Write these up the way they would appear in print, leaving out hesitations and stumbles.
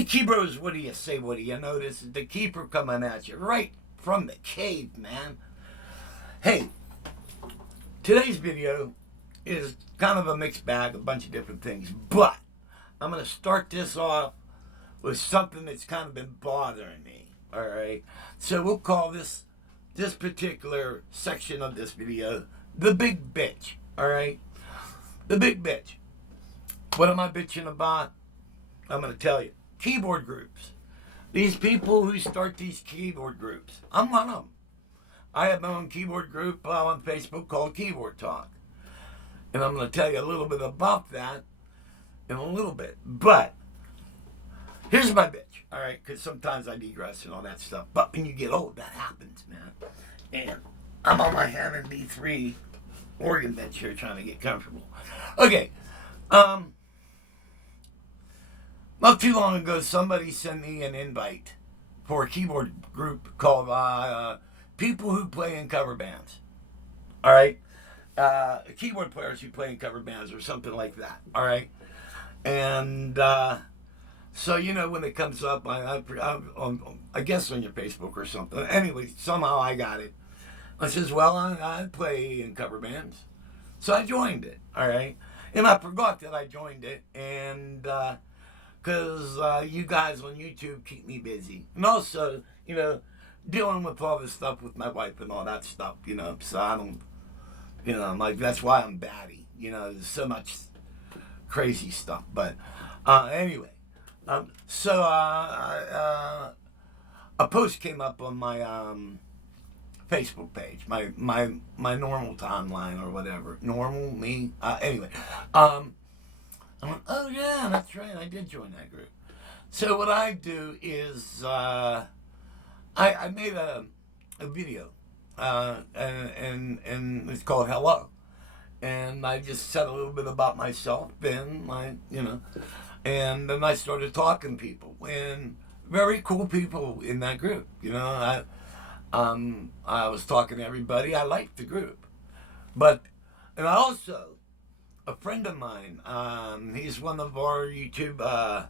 Hey, Keepers, what do you say? What do you know? This is the Keeper coming at you right from the cave, man. Hey, today's video is kind of a mixed bag, a bunch of different things, but I'm going to start this off with something that's kind of been bothering me, all right? So we'll call this particular section of this video the big bitch, all right? The big bitch. What am I bitching about? I'm going to tell you. Keyboard groups. These people who start these keyboard groups. I'm one of them. I have my own keyboard group on Facebook called Keyboard Talk. And I'm going to tell you a little bit about that in a little bit. But here's my bitch, all right? Because sometimes I digress and all that stuff. But when you get old, that happens, man. And I'm on my Hammond B3 organ bench here trying to get comfortable. Okay. Not too long ago, somebody sent me an invite for a keyboard group called People Who Play in Cover Bands. All right? Keyboard players who play in cover bands or something like that. All right? And so, you know, when it comes up, I guess on your Facebook or something. Anyway, somehow I got it. I says, well, I play in cover bands. So I joined it. All right? And I forgot that I joined it. And because you guys on YouTube keep me busy. And also, you know, dealing with all this stuff with my wife and all that stuff, you know. So I don't, you know, I'm like, that's why I'm batty. You know, there's so much crazy stuff. But anyway, so a post came up on my Facebook page, my normal timeline or whatever. Normal, me. Anyway, I went, oh yeah, that's right, I did join that group. So what I do is I made a video, and it's called Hello, and I just said a little bit about myself and and then I started talking to people and very cool people in that group. You know, I was talking to everybody. I liked the group, and I also. A friend of mine, he's one of our YouTube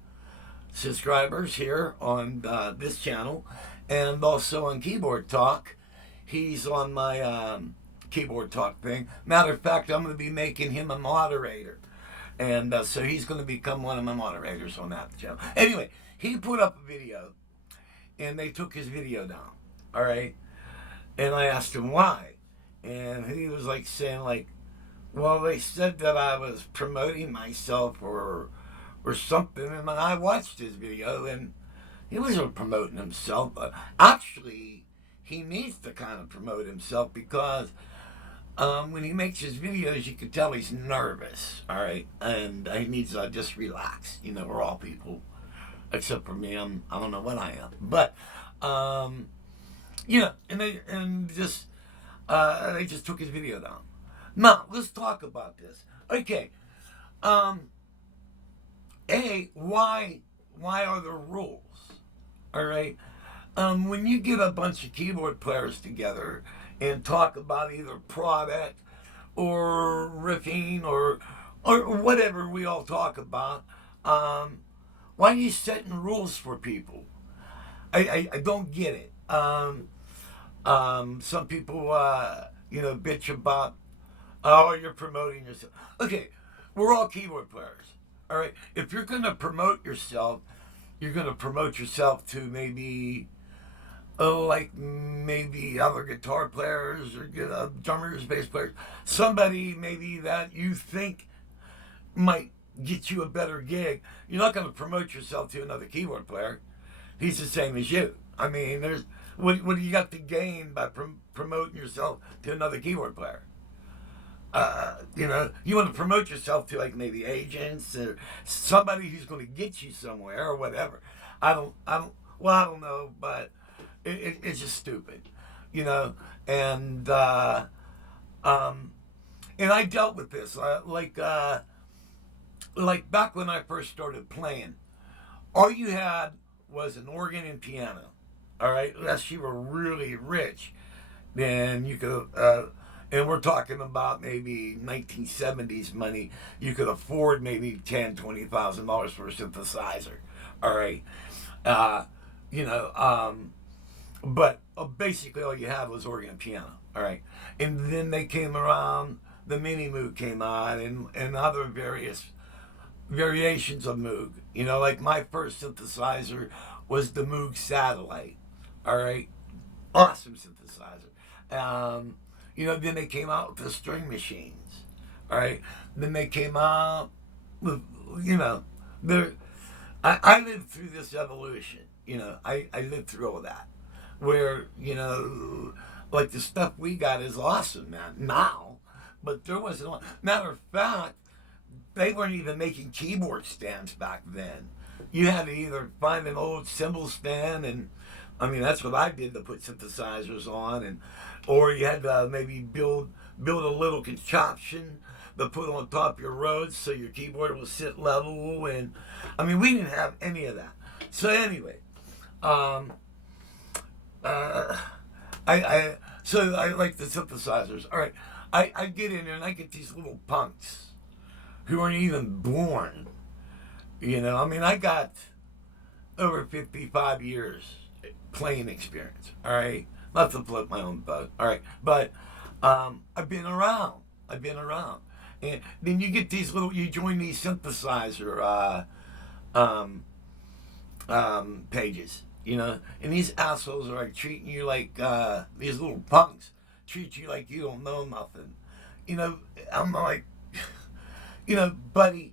subscribers here on this channel and also on Keyboard Talk. He's on my Keyboard Talk thing. Matter of fact, I'm going to be making him a moderator. And so he's going to become one of my moderators on that channel. Anyway, he put up a video and they took his video down. All right? And I asked him why. And he was like saying like, well, they said that I was promoting myself or something, and I watched his video, and he wasn't promoting himself. Actually, he needs to kind of promote himself because when he makes his videos, you can tell he's nervous, all right? And he needs to just relax. You know, we're all people, except for me. I don't know what I am. But, you know, and they just took his video down. Now, let's talk about this. Okay. Why are there rules? All right. When you get a bunch of keyboard players together and talk about either product or riffing or whatever we all talk about, why are you setting rules for people? I don't get it. Some people, bitch about, oh, you're promoting yourself. Okay, we're all keyboard players. All right, if you're going to promote yourself, you're going to promote yourself to maybe other guitar players or drummers, bass players. Somebody maybe that you think might get you a better gig. You're not going to promote yourself to another keyboard player. He's the same as you. I mean, what do you got to gain by promoting yourself to another keyboard player? You want to promote yourself to like maybe agents or somebody who's going to get you somewhere or whatever. I don't know, but it's just stupid, you know. And I dealt with this like back when I first started playing. All you had was an organ and piano. All right, unless you were really rich, then you could. And we're talking about maybe 1970s money. You could afford maybe $10,000, $20,000 for a synthesizer. All right. Uh, you know, but basically all you had was organ and piano. All right. And then they came around, the Mini Moog came on, and other various variations of Moog. You know, like my first synthesizer was the Moog Satellite. All right. Awesome synthesizer. You know, then they came out with the string machines. All right. Then they came out with, you know, there. I lived through this evolution. You know, I lived through all that. Where, you know, like the stuff we got is awesome, man, now. But there wasn't a lot. Matter of fact, they weren't even making keyboard stands back then. You had to either find an old cymbal stand, and I mean that's what I did to put synthesizers on, and or you had to maybe build a little contraption to put on top of your Rhodes so your keyboard will sit level. And I mean we didn't have any of that. So anyway, um, uh, so I like the synthesizers. All right, I get in there and I get these little punks who aren't even born. You know, I mean, I got over 55 years playing experience. All right, not to float my own boat. All right, but I've been around. I've been around, and then you get these little. You join these synthesizer pages. You know, and these assholes are like treating you like these little punks treat you like you don't know nothing. You know, I'm like, you know, buddy,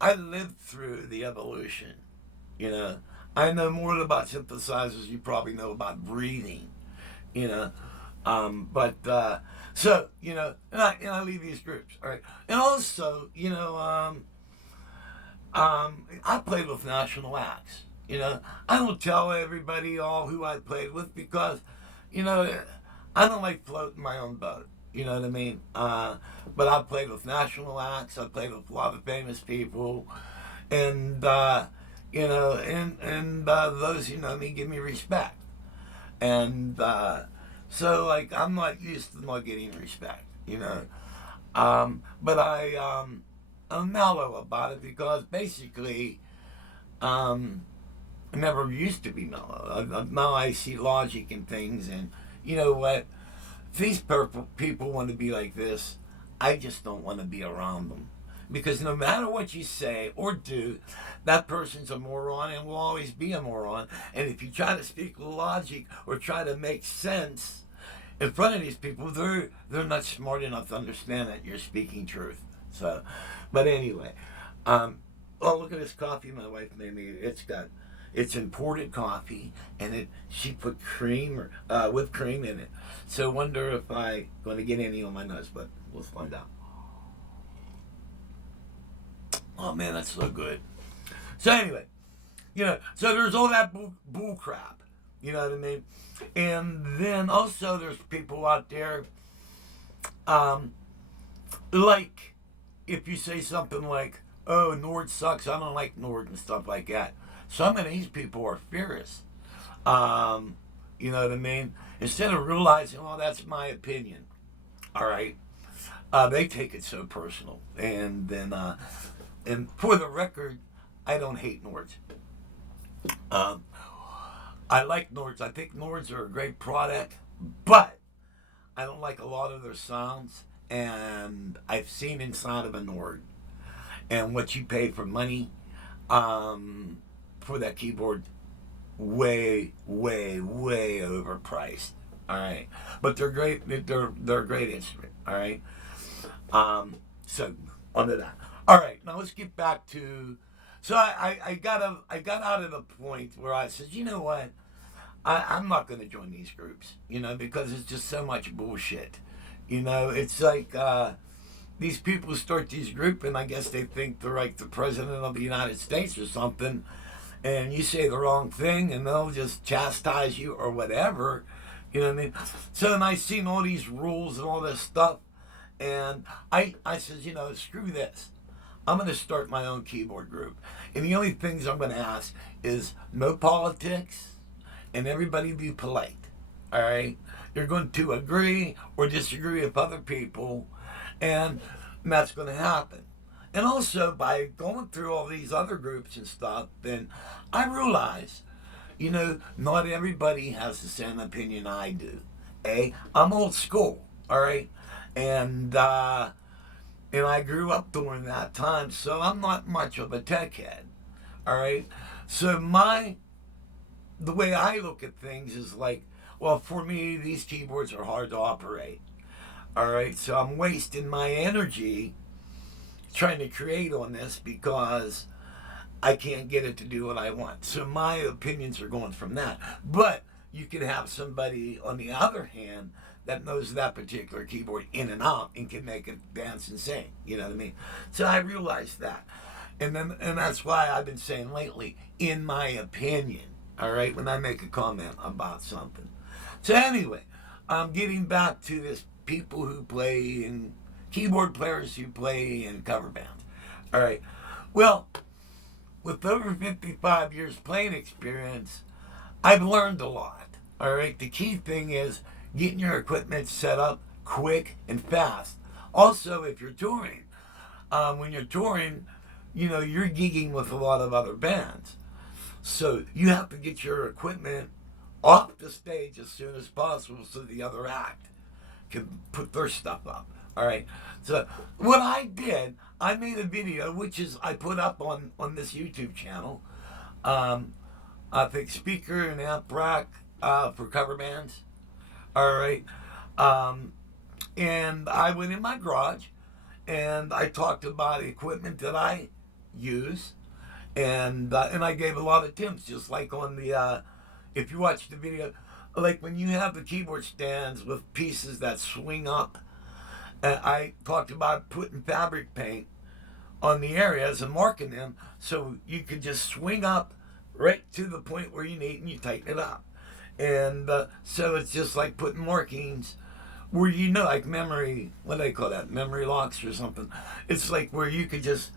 I lived through the evolution. You know, I know more about synthesizers you probably know about breathing. You know, but so you know, and I leave these groups, all right, and also you know, I played with national acts. You know, I don't tell everybody all who I played with because, you know, I don't like floating my own boat. You know what I mean? But I played with national acts. I played with a lot of famous people, and you know, and those who know me give me respect. And so, like, I'm not used to not getting respect. You know, but I'm mellow about it because basically, I never used to be mellow. Now I see logic in things, and you know what? If these people want to be like this, I just don't want to be around them. Because no matter what you say or do, that person's a moron and will always be a moron. And if you try to speak logic or try to make sense in front of these people, they're not smart enough to understand that you're speaking truth. So, but anyway, oh look at this coffee my wife made me. It's imported coffee, and she put cream or whipped cream in it. So wonder if I going to get any on my nose, but we'll find out. Oh man, that's so good. So anyway, you know, so there's all that bull crap. You know what I mean? And then also there's people out there, um, like if you say something like, "Oh, Nord sucks. I don't like Nord," and stuff like that. Some of these people are furious. Um, you know what I mean? Instead of realizing, "Oh, that's my opinion," all right, they take it so personal. And then, and for the record, I don't hate Nords. Um, I like Nords. I think Nords are a great product, but I don't like a lot of their sounds. And I've seen inside of a Nord and what you pay for money for that keyboard, way, way, way overpriced. All right, but they're great. They're a great instrument. All right. So onto that. All right, now let's get back to. So I got out of the point where I said, you know what, I'm not going to join these groups, you know, because it's just so much bullshit. You know, it's like these people start these groups, and I guess they think they're like the president of the United States or something, and you say the wrong thing, and they'll just chastise you or whatever. You know what I mean? So then I seen all these rules and all this stuff, and I says, you know, screw this. I'm going to start my own keyboard group. And the only things I'm going to ask is no politics and everybody be polite. All right? You're going to agree or disagree with other people, and that's going to happen. And also by going through all these other groups and stuff, then I realize, not everybody has the same opinion I do. I'm old school, all right? And and I grew up during that time, so I'm not much of a tech head, all right? So the way I look at things is like, well, for me, these keyboards are hard to operate, all right? So I'm wasting my energy trying to create on this because I can't get it to do what I want. So my opinions are going from that. But you can have somebody, on the other hand, that knows that particular keyboard in and out and can make it dance and sing. You know what I mean? So I realized that. And that's why I've been saying lately, in my opinion, all right, when I make a comment about something. So anyway, I'm getting back to this people who play in keyboard players who play in cover bands. All right. Well, with over 55 years playing experience, I've learned a lot. All right. The key thing is getting your equipment set up quick and fast. Also, if you're touring, when you're touring, you're gigging with a lot of other bands. So you have to get your equipment off the stage as soon as possible so the other act can put their stuff up. All right. So what I did, I made a video, which is I put up on this YouTube channel. I think speaker and amp rack for cover bands. All right. And I went in my garage and I talked about equipment that I use, and I gave a lot of tips, just like on the if you watch the video, like when you have the keyboard stands with pieces that swing up. I talked about putting fabric paint on the areas and marking them so you could just swing up right to the point where you need and you tighten it up. And so it's just like putting markings where like memory, what do they call that? Memory locks or something. It's like where you could just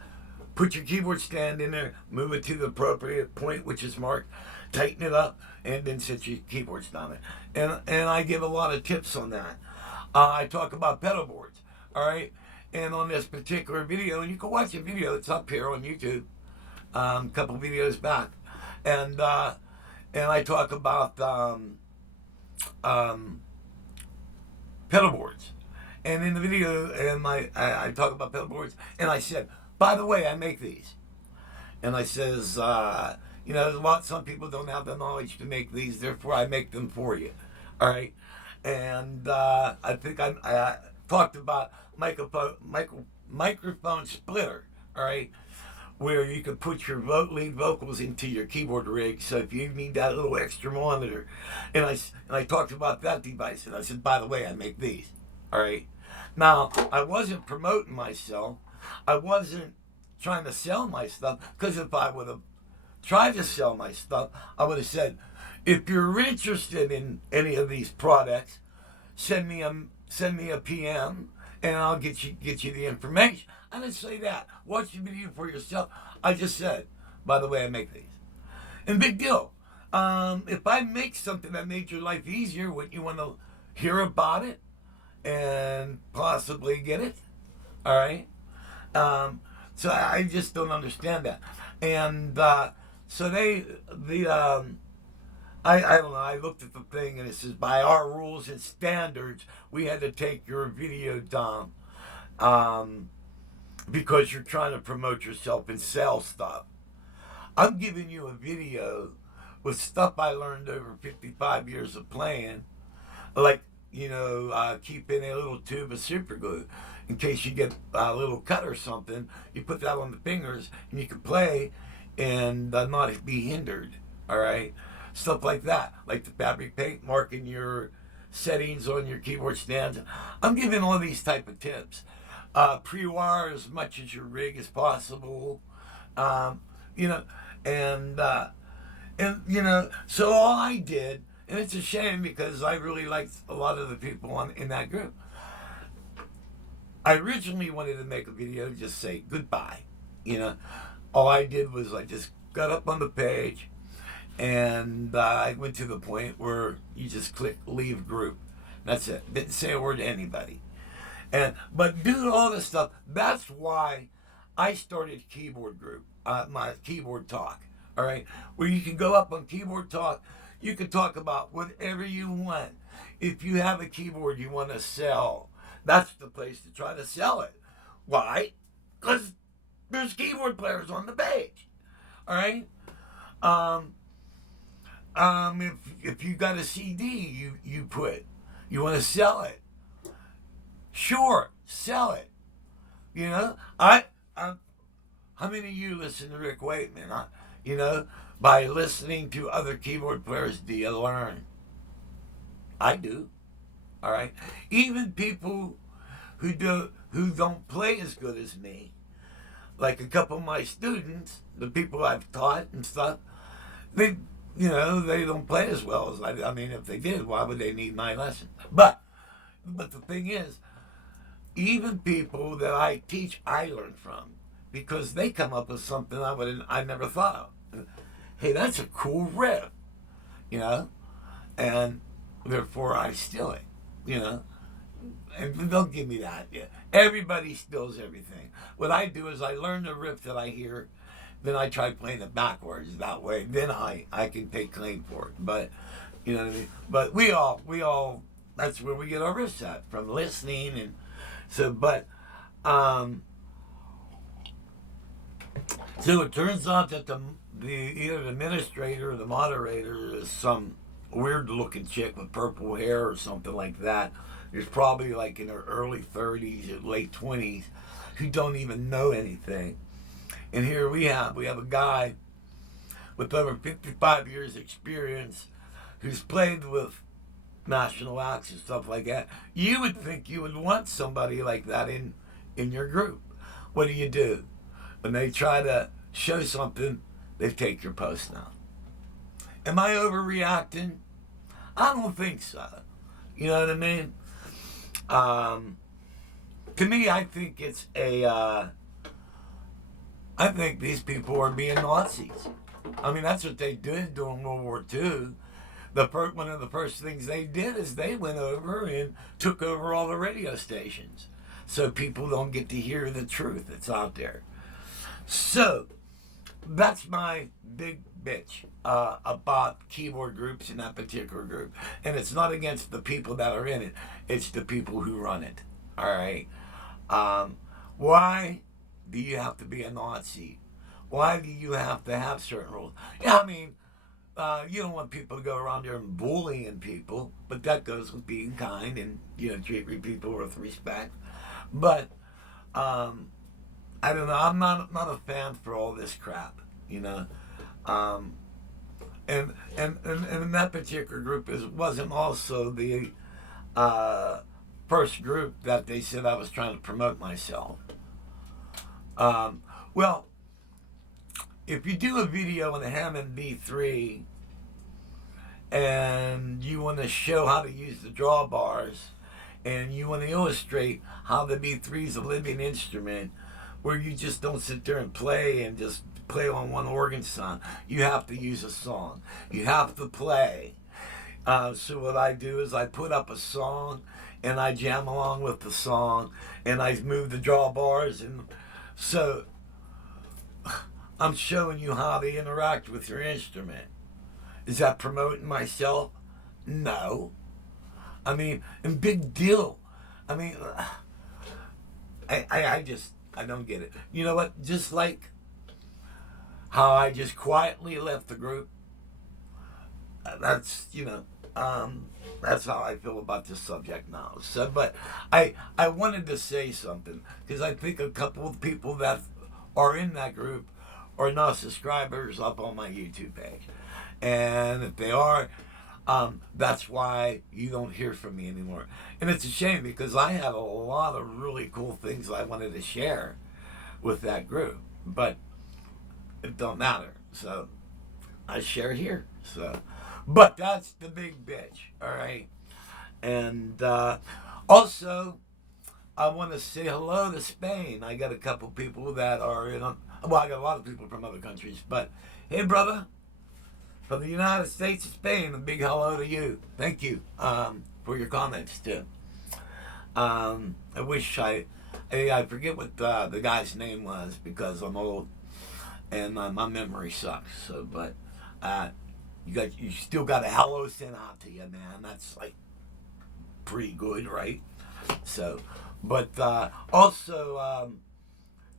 put your keyboard stand in there, move it to the appropriate point, which is marked, tighten it up, and then set your keyboards down there. And I give a lot of tips on that. I talk about pedal boards, all right? And on this particular video, and you can watch the video, it's up here on YouTube, a couple videos back. And I talk about pedal boards. And in the video, and I talk about pedal boards, and I said, by the way, I make these. And I says, some people don't have the knowledge to make these, therefore I make them for you. All right. And I think I talked about microphone splitter. All right. Where you can put your lead vocals into your keyboard rig. So if you need that little extra monitor. And I talked about that device. And I said, by the way, I make these. All right. Now, I wasn't promoting myself. I wasn't trying to sell my stuff, because if I would have tried to sell my stuff, I would have said, if you're interested in any of these products, send me a PM and I'll get you the information. I didn't say that. Watch the video for yourself. I just said, by the way, I make these. And big deal. If I make something that made your life easier, wouldn't you want to hear about it and possibly get it? All right. So I just don't understand that. And so I don't know, I looked at the thing and it says, by our rules and standards, we had to take your video down because you're trying to promote yourself and sell stuff. I'm giving you a video with stuff I learned over 55 years of playing, like, keeping a little tube of super glue in case you get a little cut or something. You put that on the fingers and you can play and not be hindered. All right, stuff like that, like the fabric paint, marking your settings on your keyboard stands. I'm giving all these type of tips. Pre-wire as much as your rig as possible. So all I did. And it's a shame because I really liked a lot of the people in that group. I originally wanted to make a video to just say goodbye. All I did was I just got up on the page and I went to the point where you just click leave group. That's it. Didn't say a word to anybody. But doing all this stuff, that's why I started keyboard group, my keyboard talk. All right, where you can go up on keyboard talk. You can talk about whatever you want. If you have a keyboard you want to sell, that's the place to try to sell it. Why? Because there's keyboard players on the page. All right. Um, if you got a CD, you want to sell it. Sure, sell it. You know, how many of you listen to Rick Wakeman? You know, by listening to other keyboard players, do you learn? I do. All right. Even people who don't play as good as me, like a couple of my students, the people I've taught and stuff, they they don't play as well as I mean, if they did, why would they need my lesson? But the thing is, even people that I teach, I learn from because they come up with something I never thought of. Hey, that's a cool riff, you know, and therefore I steal it, you know. And don't give me that. Yeah. Everybody steals everything. What I do is I learn the riff that I hear, then I try playing it backwards. That way, then I can take claim for it. But you know what I mean. But we all that's where we get our riffs at, from listening. And so, but so it turns out that the either the administrator or the moderator is some weird looking chick with purple hair or something like that. There's probably like in her early 30s or late 20s who don't even know anything. And here we have a guy with over 55 years experience who's played with national acts and stuff like that. You would think you would want somebody like that in your group. What do? When they try to show something, they take your post now. Am I overreacting? I don't think so. You know what I mean? To me, I think it's I think these people are being Nazis. I mean, that's what they did during World War II. One of the first things they did is they went over and took over all the radio stations, so people don't get to hear the truth that's out there. So that's my big bitch about keyboard groups in that particular group. And it's not against the people that are in it. It's the people who run it. All right. Why do you have to be a Nazi? Why do you have to have certain rules? Yeah, I mean, you don't want people to go around there and bullying people, but that goes with being kind and, treating people with respect. But I don't know. I'm not a fan for all this crap, And in that particular group wasn't also the first group that they said I was trying to promote myself. Well, if you do a video on a Hammond B3 and you want to show how to use the drawbars and you want to illustrate how the B3 is a living instrument where you just don't sit there and play and just play on one organ sound, you have to use a song. You have to play. So what I do is I put up a song and I jam along with the song and I move the drawbars, and so I'm showing you how to interact with your instrument. Is that promoting myself? No. I mean, and big deal. I mean, I don't get it. You know what? Just like how I just quietly left the group. That's that's how I feel about this subject now. So, but I wanted to say something because I think a couple of people that are in that group are not subscribers up on my YouTube page, and if they are, that's why you don't hear from me anymore. And it's a shame because I had a lot of really cool things I wanted to share with that group, but it don't matter. So I share here. So, but that's the big bitch. All right. And also, I want to say hello to Spain. I got a couple people that are in. Well, I got a lot of people from other countries, but hey, brother, from the United States and Spain, a big hello to you. Thank you for your comments too. I wish I I forget what the guy's name was because I'm old and my memory sucks. So, but you still got a hello sent out to you, man. That's like pretty good, right? So, but also, a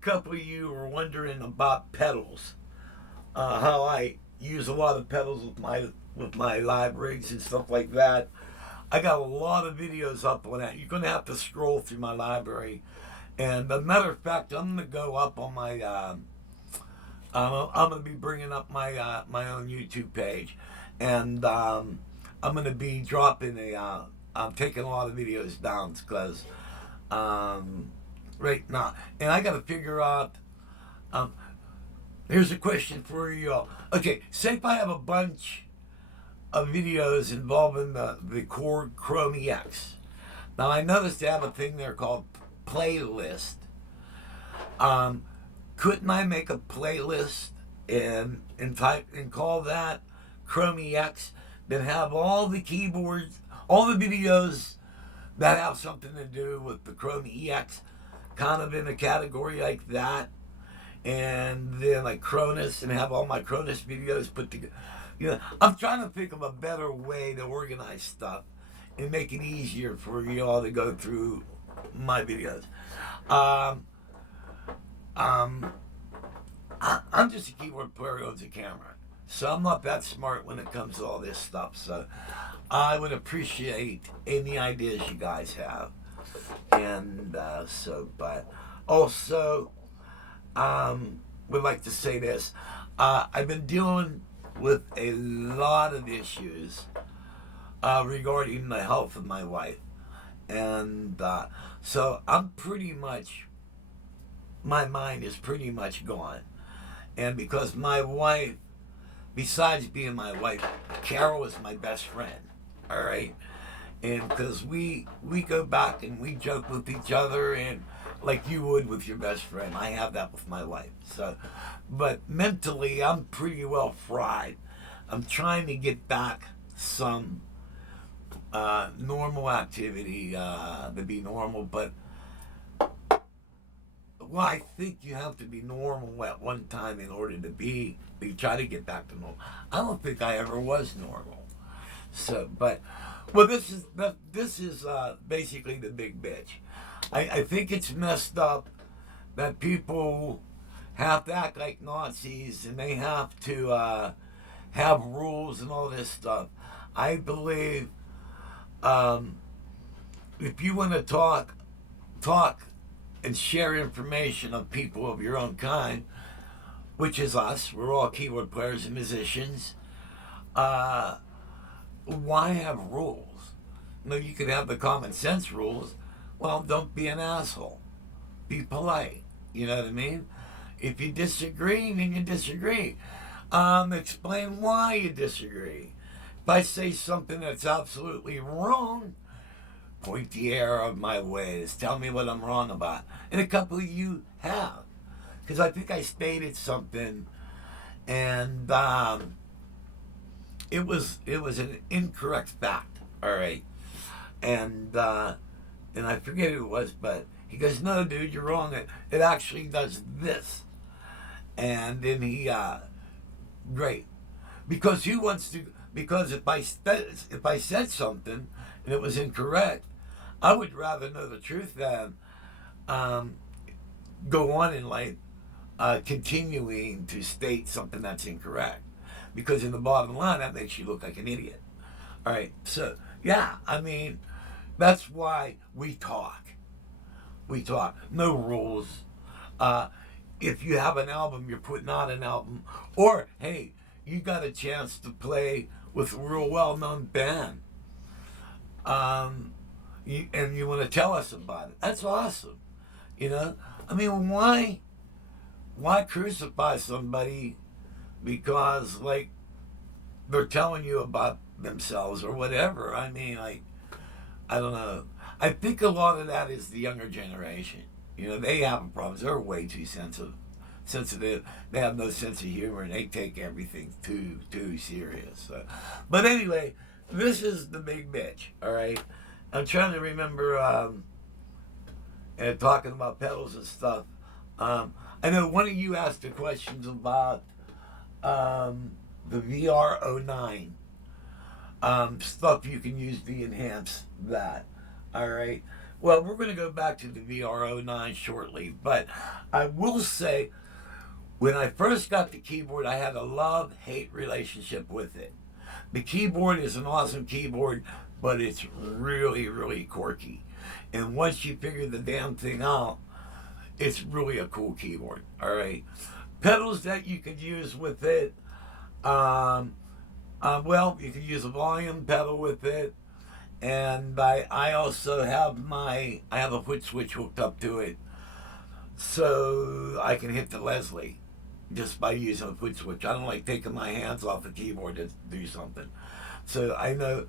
couple of you were wondering about pedals. How I use a lot of pedals with my live rigs and stuff like that. I got a lot of videos up on that. You're gonna have to scroll through my library. And as a matter of fact, I'm gonna go up on my. I'm gonna be bringing up my own YouTube page, and I'm gonna be dropping a. I'm taking a lot of videos down because right now, and I got to figure out. Um, Here's a question for you all. Okay, say if I have a bunch of videos involving the Korg Chrome EX. Now I noticed they have a thing there called playlist. Um, couldn't I make a playlist and type and call that Chrome EX? Then have all the keyboards, all the videos that have something to do with the Chrome EX, kind of in a category like that, and then like Cronus, and have all my Cronus videos put together. I'm trying to think of a better way to organize stuff and make it easier for you all to go through my videos. Um, um, I'm just a keyboard player who owns a camera, so I'm not that smart when it comes to all this stuff. So I would appreciate any ideas you guys have, and but also would like to say this. I've been dealing with a lot of issues regarding the health of my wife. And so I'm pretty much, my mind is pretty much gone. And because my wife, besides being my wife, Carol is my best friend. All right. And because we go back and we joke with each other, and like you would with your best friend. I have that with my wife. So, but mentally, I'm pretty well fried. I'm trying to get back some normal activity to be normal, but well, I think you have to be normal at one time in order to try to get back to normal. I don't think I ever was normal. So, but well, this is basically the big bitch. I think it's messed up that people have to act like Nazis and they have to have rules and all this stuff. I believe if you want to talk and share information of people of your own kind, which is us, we're all keyboard players and musicians, why have rules? No, you could have the common sense rules. Well, don't be an asshole. Be polite. You know what I mean? If you disagree, then you disagree. Explain why you disagree. If I say something that's absolutely wrong, point the error of my ways. Tell me what I'm wrong about. And a couple of you have. Because I think I stated something, and it was an incorrect fact. All right. And I forget who it was, but he goes, "No, dude, you're wrong. It actually does this." And then great, because he wants to. Because if I said something and it was incorrect, I would rather know the truth than go on in life continuing to state something that's incorrect. Because in the bottom line, that makes you look like an idiot. All right, so yeah, I mean, that's why we talk. We talk. No rules. If you have an album, you're putting out an album. Or, hey, you got a chance to play with a real well-known band. And you want to tell us about it. That's awesome. You know? I mean, why crucify somebody because, like, they're telling you about themselves or whatever? I mean, like, I don't know. I think a lot of that is the younger generation. You know, they have problems. They're way too sensitive. They have no sense of humor, and they take everything too serious. So. But anyway, this is the big bitch. All right, I'm trying to remember. and talking about pedals and stuff. I know one of you asked the questions about the VR09 stuff you can use to enhance that. All right. Well, we're going to go back to the VR09 shortly, but I will say when I first got the keyboard, I had a love-hate relationship with it. The keyboard is an awesome keyboard, but it's really, really quirky. And once you figure the damn thing out, it's really a cool keyboard. All right. Pedals that you could use with it. Well, you can use a volume pedal with it. And I also have I have a foot switch hooked up to it. So I can hit the Leslie just by using a foot switch. I don't like taking my hands off the keyboard to do something. So I know,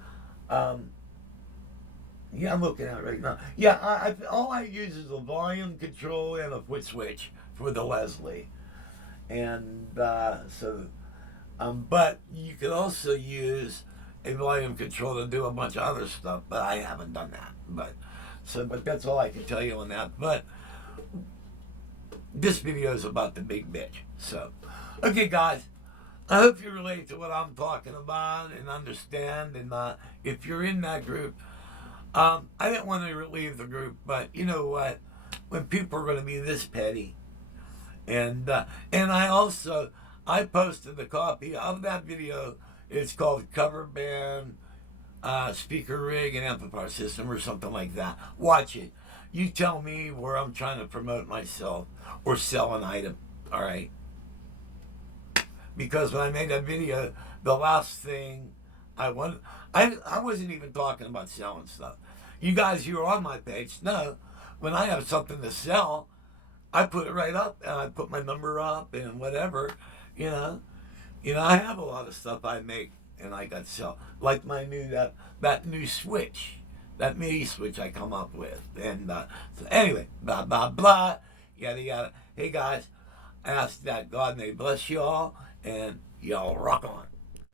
yeah, I'm looking at it right now. Yeah, all I use is a volume control and a foot switch for the Leslie. And but you can also use a volume control to do a bunch of other stuff, but I haven't done that. But that's all I can tell you on that. But this video is about the big bitch. So, okay, guys, I hope you relate to what I'm talking about and understand. And if you're in that group, I didn't want to leave the group, but you know what? When people are going to be this petty, and I posted a copy of that video. It's called Cover Band Speaker Rig and Amplifier System or something like that. Watch it. You tell me where I'm trying to promote myself or sell an item. All right. Because when I made that video, the last thing I wasn't even talking about selling stuff. You guys who are on my page know when I have something to sell, I put it right up and I put my number up and whatever, you know. I have a lot of stuff I make and I got to sell. Like my that new switch, that MIDI switch I come up with. And so anyway, blah, blah, blah, yada, yada. Hey guys, I ask that God may bless you all and y'all rock on.